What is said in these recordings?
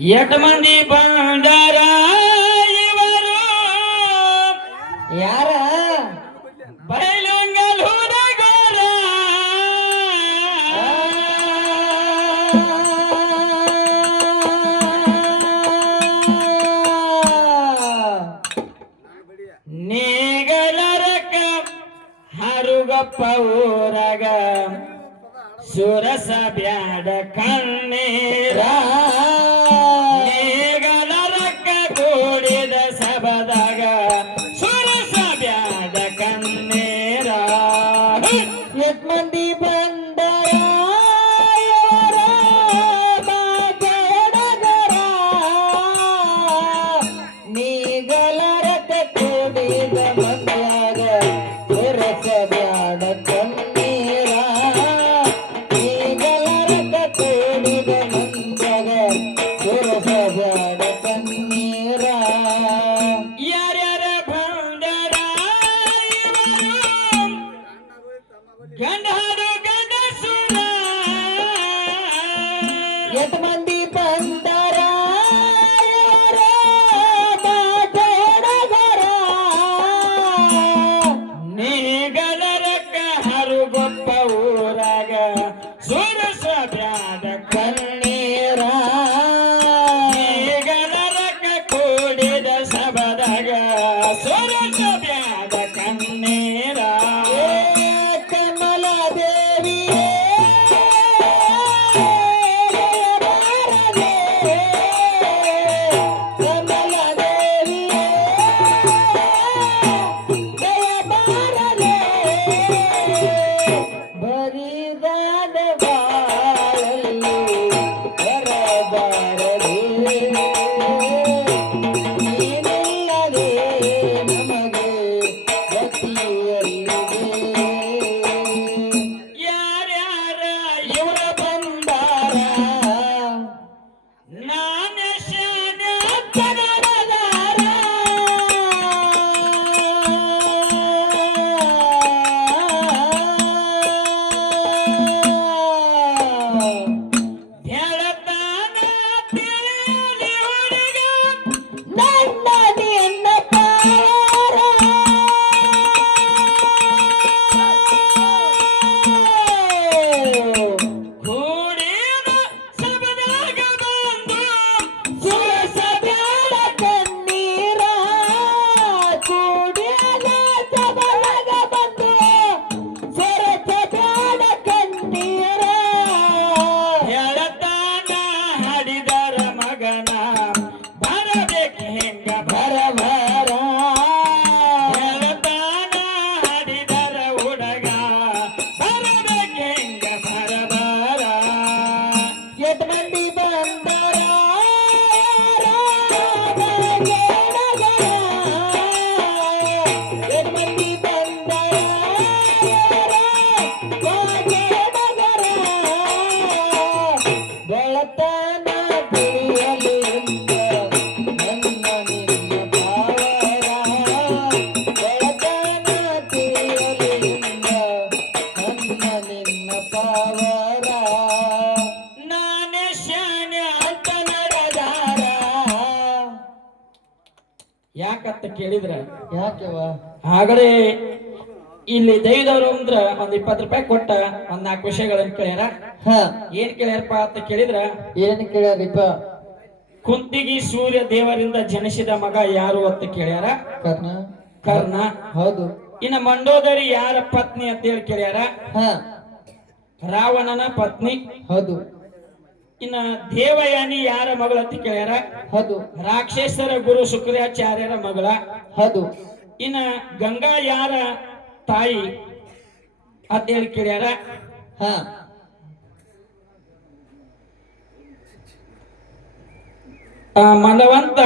ಎಟ್ ಮಂದಿ ಬಂದರ ಇವರು ಯಾರ ಬೈಲಂಗಲ್ ಹುಡುಗರ ನೇಗಲರಕ ಹರುಗಪ್ಪ ಊರಗ ಸುರಸ ಬ್ಯಾಡ ಕಣ್ಣೀರ ನೇಗಲರಕ ಕೂಡಿದ ಸಬದಾಗ ಸುರಸ ಬ್ಯಾಡ ಕಣ್ಣೀರ ಎಟ್ ಮಂದಿ ಬಂದರ ಇವರ ಮಾತೆಯಡಗರ ನೀಗಲರಕ ಕೂಡಿದ ಮಂದ್ಯಾಗ ಸುರಸ ಬ್ಯಾಡ ಕಣ್ಣೀರ ನೀಗಲರಕ ಕೂಡಿದ ಮಂದ್ಯಾಗ ಸುರಸ ಬ್ಯಾಡ ಕಣ್ಣೀರ ಯಾರ್ಯಾರ ಬಂದರ ಇವರು ಗಂಡಾರು ಗಂಡಸುರ ಎಟ್ ಮಂದಿ ಬಂದರ ಇವರ ಮಾತೆಯಡಗರ ನೇಗಲರಕ ಹರುಗೊಪ್ಪ ಊರಾಗ ಸುರಸ ಬ್ಯಾಡ ಕಣ್ಣೀರ ನೇಗಲರಕ ಕೂಡಿದ ಸಬದಾಗ ಸುರಸ ಬ್ಯಾಡ ಕಣ್ಣೀರ ಕಮಲದೇವಿಯೇ ಬಾರದೆ ಕಮಲದೇವಿಯೇ ಜಯ ಬಾರದೆ ಬರಿದಾದ ಬಾಳಲ್ಲಿ ಬರಬಾರದೆ ನೀನಿಲ್ಲದೆ ನಮಗೆ ಗತಿಯಲ್ಲಿದೆ ಯಾರ್ಯಾರ ಇವರ ಬಂದಾರ ನಾನ ಶಾನ ಕನ್ನಡದಾರ ಹೇಳತಾನ ತಿಳಿಯಲಿ ಹುಡುಗ ನನ್ನ ನಿನ್ನ ಪಾರ ಕೂಡಿದ ಸಬದಾಗ ಬಂದು ಸುರಸ ಬ್ಯಾಡ ಕಣ್ಣೀರ ಕೂಡಿದ ಸಬಲಗ ಬಂದು ಸುರಸ ಬ್ಯಾಡ ಕಣ್ಣೀರ ಹೇಳತಾನ ಹಾಡಿದರ ಮಗನ ಬರಬೇಕು ಹೆಂಗ ಬರ ಬರ ಹೇಳತಾನ ಹಾಡಿದರ ಹುಡುಗ ಬರಬೇಕು ಹೆಂಗ ಬರ ಎಟ್ ಮಂದಿ ಬಂದರ ಎಟ್ ಮಂದಿ ಬಂದರ ಬೆಳತನ ತಿಳಿಯಲಿಂದ ನನ್ನ ನಿನ್ನ ಭಾವರ ಬೆಳತನ ತಿಳಿಯಲಿಂದ ನನ್ನ ನಿನ್ನ ಪಾವರ ನಾನೇ ಶಾನೆ ಅಂತ ನಡೆದಾರ ಯಾಕಂತ ಕೇಳಿದ್ರ ಯಾಕೆವ ಆಗಲೇ ಇಲ್ಲಿ ದೈವದವ್ರು ಅಂದ್ರ ಒಂದ್ 20 ರೂಪಾಯಿ ಕೊಟ್ಟ ಒಂದ್ 4 ವಿಷಯಗಳನ್ನ ಕೇಳ್ಯಾರ ಹ ಏನ್ ಕೇಳ್ಯಾರಪ್ಪ ಅಂತ ಕೇಳಿದ್ರ ಏನ್ ಕೇಳ್ಯಾರಿಪ್ಪ ಕುಂತಿಗಿ ಸೂರ್ಯ ದೇವರಿಂದ ಜನಿಸಿದ ಮಗ ಯಾರು ಅಂತ ಕೇಳ್ಯಾರ ಕರ್ಣ ಕರ್ಣ ಹೌದು ಇನ್ನ ಮಂಡೋದರಿ ಯಾರ ಪತ್ನಿ ಅಂತ ಹೇಳಿ ಕೇಳ್ಯಾರ ಹ ರಾವಣನ ಪತ್ನಿ ಹೌದು ಇನ್ನ ದೇವಯಾನಿ ಯಾರ ಮಗಳ ಅಂತ ಕೇಳ್ಯಾರ ಹೌದು ರಾಕ್ಷಸರ ಗುರು ಶುಕ್ರಾಚಾರ್ಯರ ಮಗಳ ಹೌದು ಇನ್ನ ಗಂಗಾ ಯಾರ ತಾಯಿ ಅಂತ ಹೇಳಿ ಕೇಳ್ಯಾರ ಹ ಮಲವಂತ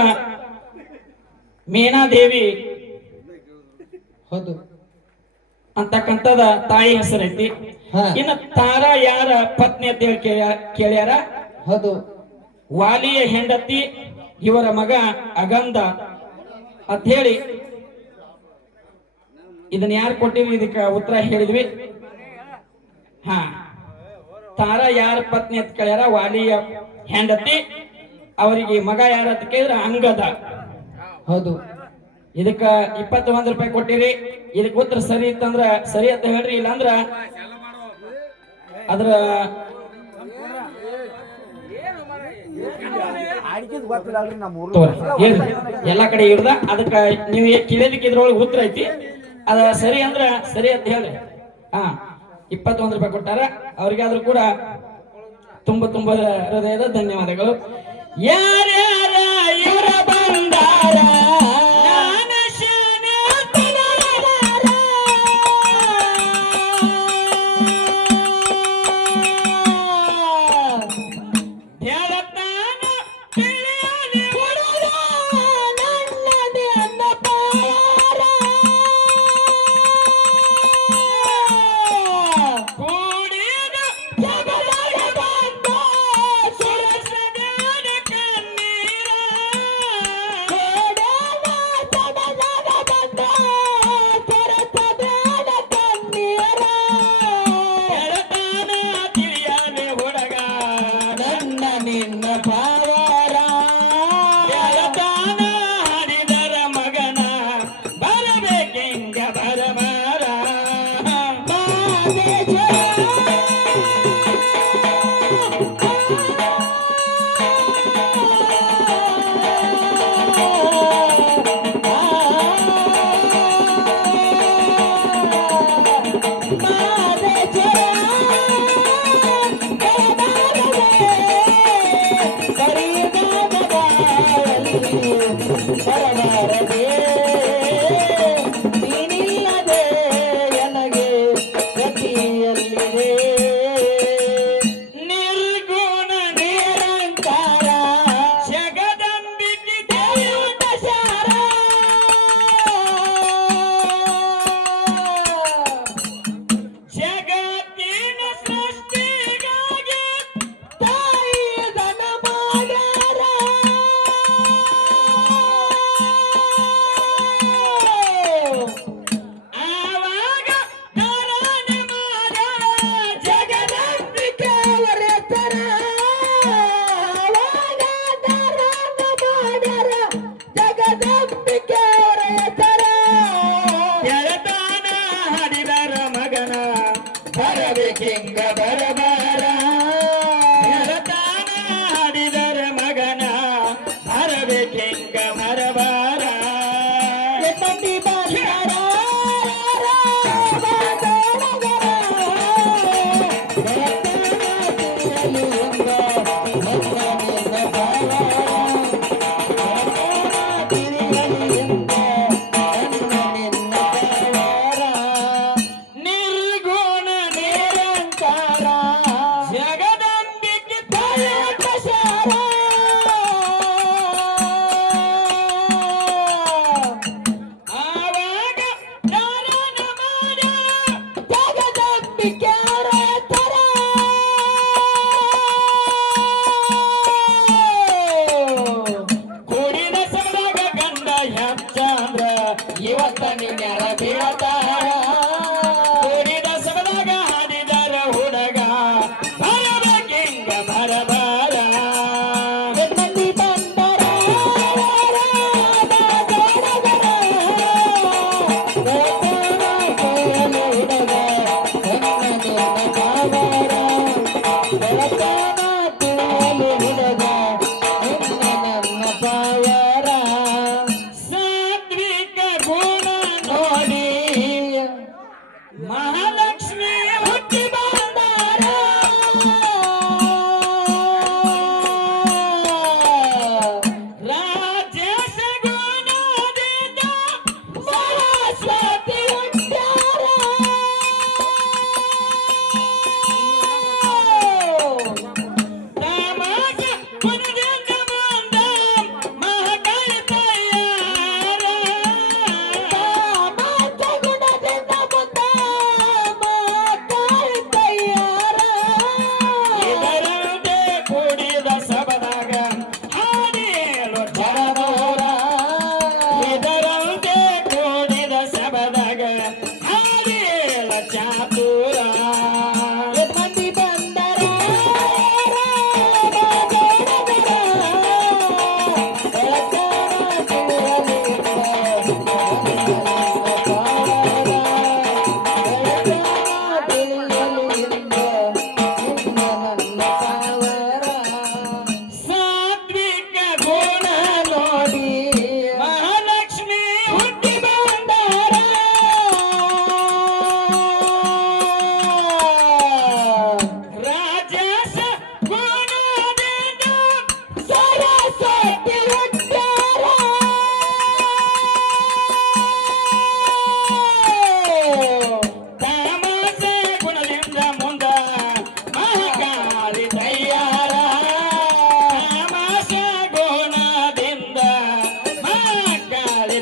ಮೀನಾದೇವಿ ಹೌದು ಅಂತಕ್ಕಂಥದ ತಾಯಿ ಹೆಸರೈತಿ ಹ ಇನ್ನ ತಾರಾ ಯಾರ ಪತ್ನಿ ಅಂತ ಹೇಳಿ ಕೇಳ್ಯಾರ ಹೌದು ವಾಲಿಯ ಹೆಂಡತಿ ಇವರ ಮಗ ಅಗಂಧ ಅಂತ ಹೇಳಿ ಇದನ್ನ ಯಾರು ಕೊಟ್ಟಿವಿ ಇದಕ್ಕೆ ಉತ್ತರ ಹೇಳಿದ್ವಿ. ಹಾ, ತಾರಾ ಯಾರ ಪತ್ನಿ ಅಂತ ಕೇಳ್ಯಾರ, ವಾಲಿಯ ಹೆಂಡತಿ. ಅವರಿಗೆ ಮಗ ಯಾರ ಅಂತ ಕೇಳಿದ್ರೆ ಅಂಗದ. ಹೌದು. ಇದಕ್ಕ 21 ರೂಪಾಯಿ ಕೊಟ್ಟಿರಿ. ಇದಕ್ಕೆ ಉತ್ತರ ಸರಿ ಇತ್ತಂದ್ರ ಸರಿ ಅಂತ ಹೇಳ್ರಿ, ಇಲ್ಲಾಂದ್ರ ಅದ್ರ ಎಲ್ಲಾ ಕಡೆ ಇಡ್ದ. ಅದಕ್ಕ ನೀವು ಕೇಳಿದಕ್ಕೆ ಇದ್ರೊಳಗೆ ಉತ್ತರ ಐತಿ. ಅದ ಸರಿ ಅಂದ್ರ ಸರಿ ಅಂತ ಹೇಳ್ರಿ. 21 ರೂಪಾಯಿ ಕೊಟ್ಟಾರ. ಅವ್ರಿಗಾದ್ರೂ ಕೂಡ ತುಂಬ ಹೃದಯದ ಧನ್ಯವಾದಗಳು. ಯಾರ್ಯಾರ ಇವರ ಬಂದಾರ ಬರಬೇಕೆಂಗ ಬರಬಾರ ತಾನ ಹಾಡಿದರ ಮಗನ ಬರಬೇಕೆಂಗ ಬರಬಾರ ತಂದಿ ಬಾರ ಇವತ್ತ ನಿನ್ನೆರ ಬೀಳತಾರ ಕೂಡಿದ ಸಬದಾಗ ಹಾಡಿದರ ಹುಡುಗ ಬರಬೇಕೆಂಗ ಬರಬಾರ ಮಂದಿ ಬಂದರ ನೋಡಿ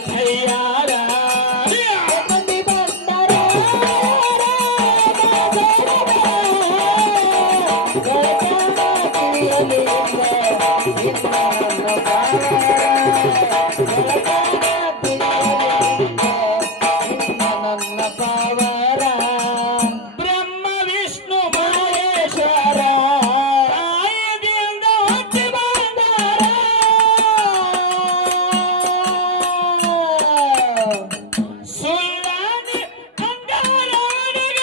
ಕೈಯಾರ ಮಂದಿ ಬಂದರ ನನ್ನ ಪಾವರ ಬ್ರಹ್ಮ ವಿಷ್ಣು ಮಹೇಶ್ವರ ತಾಯಿಯಿಂದ ಹುಟ್ಟಿ ಬಂದಾರ ಸುಳ್ಳಾನಿ ಅಂಗಾರ ಹುಡುಗ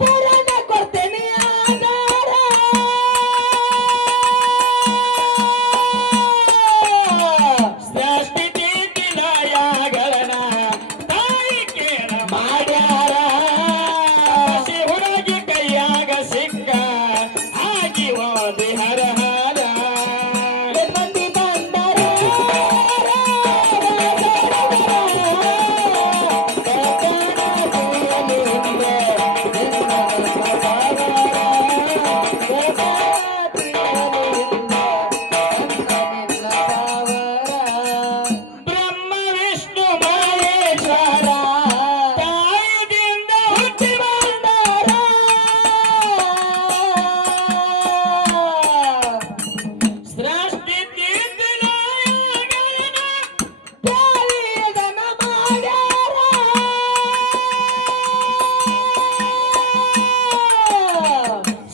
ಪುರಾಣ ಕೊಡ್ತೇನೆ ಆಧಾರ ಸೃಷ್ಟಿ ತಿಥಿಲಯಗಳನ್ನ ತಾಯಿ ಕೇಳ ಮಾಡ್ಯಾರ ಹಸಿ ಹುಡುಗಿ ಕೈಯಾಗ ಸಿಕ್ಕ ಆಗಿ ಓದಿ ಹರ ಹರ ಮಂದಿ ಬಂದರ ಬ್ರಹ್ಮ ವಿಷ್ಣು ಮಹೇಶ್ವರ ತಾಯಿದಿಂದ ಹುಟ್ಟಿ ಬಂದಾರ ಸೃಷ್ಟಿ ತಿಥಿಲಯಗಳನ್ನ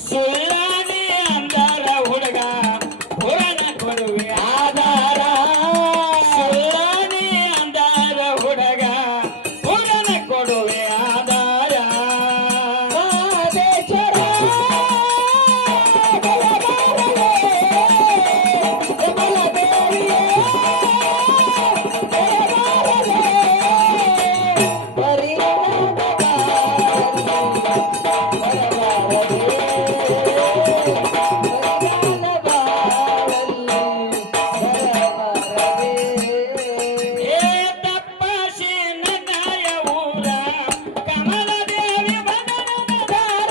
ಸುಳ್ಳಾನಿ ಅಂದಾರ ಹುಡುಗ ಪುರಾಣ ಕೊಡುವೆ ಆಧಾರ ಸುಳ್ಳಾನಿ ಅಂದಾರ ಹುಡುಗ ಪುರಾಣ ಕೊಡುವೆ ಆಧಾರ ಏ ತಪ್ಪಸಿ ನನ್ನಯ ಊರ ಕಮಲದೇವಿ ಬಂದನದಾರ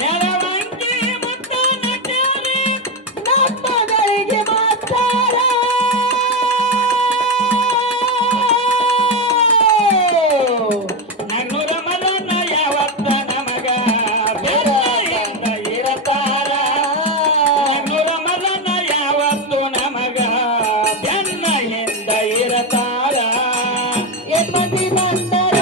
ಮೆರವಂಗಿ ಮುತ್ತನ ಕೇಳಿ ನಮ್ಮಗಳಿಗೆ ಮಾತಾರ ನನ್ನೂರ ಮಲನ ಯಾವತ್ತ ನಮಗ ಬೆನ್ನಿಂದ ಇರತಾರ ನನ್ನೂರ ಮಲನ ಯಾವತ್ತು ನಮಗ ಬೆನ್ನ ಹಿಂದ ಇರತಾರ ಮಂದಿ ಬಂದರ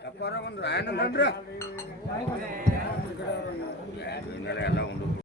ವ್ಯಾಪಾರ ಒಂದು ರಾಯಣ್ಣ ಎಲ್ಲ ಒಂದು